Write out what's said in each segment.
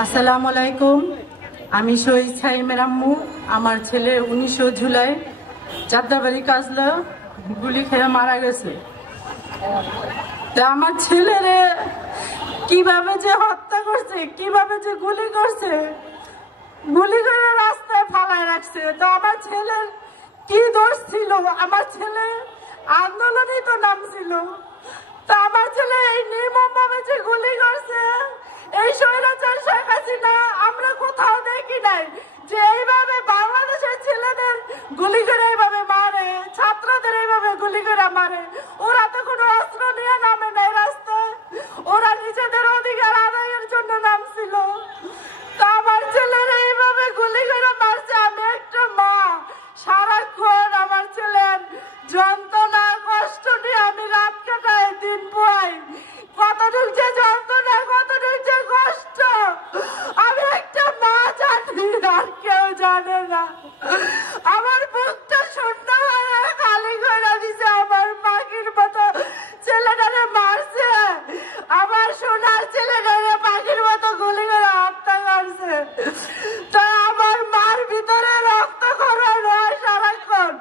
আসসালামু আলাইকুম। আমি শহীদ সাইমের আম্মু। আমার ছেলে 19 জুলাই যাত্রাবাড়ি কাজলা গুলি খেয়ে মারা গেছে। তা আমার ছেলেরে কিভাবে যে হত্যা করছে, কিভাবে যে গুলি করছে, গুলি করে রাস্তায় ফালায় রাখছে। তো আমার ছেলের কি দোষ ছিল? আমার ছেলে আন্দোলনই তো নাম ছিল। তা আমার ছেলে এই নির্মম ভাবে যে গুলি করছে, এই স্বৈরাচার শেখ হাসিনা আমরা কোথাও দেখি নাই যে এইভাবে বাংলাদেশের ছেলেদের গুলি করে এইভাবে মারে, ছাত্রদের এইভাবে গুলি করে মারে। ওরা তো কোনো অস্ত্র নিয়ে নামে নাই রাস্তায়, ওরা নিজেদের অধিকার আদায়ের জন্য নামছিল। তা আমার ছেলের এইভাবে গুলি করে মারছে। আমি একটা মা, সারাক্ষণ আমার ছেলের যন্ত্রণা কষ্ট নিয়ে আমি রাত কাটাই, দিন পোয়াই। কতটুক যে যন্ত্রণা, কতটুক যে কষ্ট আমি একটা মা জানি, আর কেউ জানে না। আমার বুকটা শূন্য হয়ে খালি করে দিছে। আমার পাখির মতো ছেলেটারে মারছে, আমার সোনার ছেলেটারে পাখির মতো গুলি করে হত্যা করছে। তা আমার মার ভিতরে রক্ত খরণ হয় সারাক্ষণ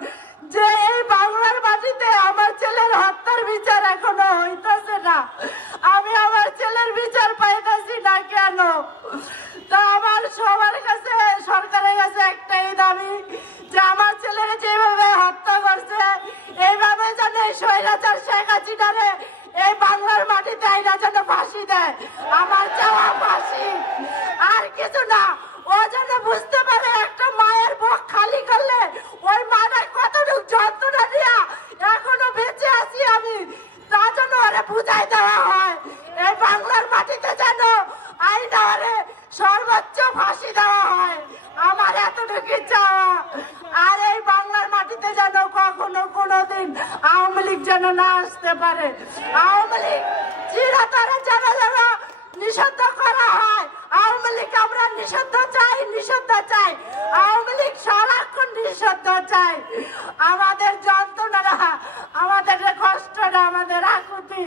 যে এই বাংলার মাটিতে আমার ছেলের হত্যার বিচার এখনো হইতেছে না। আমি আমার ছেলের বিচার পাইতেছি না কেন? তা আমার সবার কাছে, সরকারের কাছে একটাই দাবি যে আমার ছেলের যেভাবে হত্যা করছে এইভাবে যেন এই স্বৈরাচার শেখ হাসিনারে এই বাংলার মাটিতে আইনা যেন ফাঁসি দেয়। আমার চাওয়া ফাঁসি, আর কিছু না। ও যেন বুঝতে পারে একটা মায়ের বুক খালি করলে ওই মাটা কতটুকু যন্ত্রণা দিয়া এখনো বেঁচে আছি আমি, তা যেন ওরে বুঝাই দেওয়া হয়। এই বাংলার মাটিতে যেন আইনা ওরে সর্বোচ্চ ফাঁসি দেওয়া হয়। আমার এতটুকু চাওয়া। আর এই বাংলার মাটিতে যেন কখনো কোনোদিন আওয়ামী লীগ যেন না আসতে পারে। আওয়ামী লীগ চিরতরে যেন যেন নিষিদ্ধ করা হয়। আওয়ামী লীগ আমরা নিষিদ্ধ চাই, নিষিদ্ধ চাই। আওয়ামী লীগ সারাক্ষণ নিষিদ্ধ চাই। আমাদের যন্ত্রণা, আমাদের কষ্টটা, আমাদের আকুতি,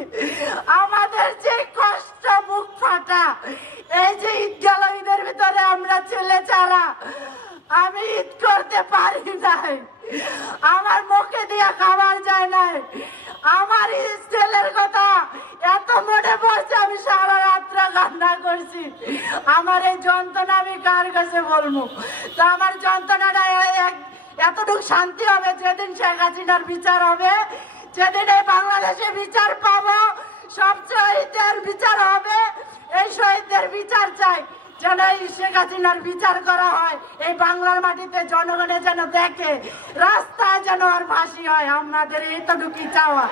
আমাদের যে কষ্ট, মুখ ফাটা, এই যে ঈদ গেল, ঈদের ভিতরে আমরা ছেলে ছাড়া আমি ঈদ করতে পারি নাই, আমার মুখে দিয়ে খাবার যায় নাই। আমার ছেলের কথা এত মনে পড়ছে, আমি সারা রাত্র কান্না করছি। আমার এই যন্ত্রণা আমি কার কাছে বলবো? তো আমার যন্ত্রণাটা এতটুকু শান্তি হবে যেদিন শেখ হাসিনার বিচার হবে, যেদিন এই বাংলাদেশে বিচার পাবো, সব শহীদদের বিচার হবে। এই শহীদদের বিচার চাই, যেন এই শেখ হাসিনার বিচার করা হয়। এই বাংলার মাটিতে জনগণে যেন দেখে, রাস্তায় যেন আর ফাঁসি হয়। আমাদের এইটুকুই চাওয়া।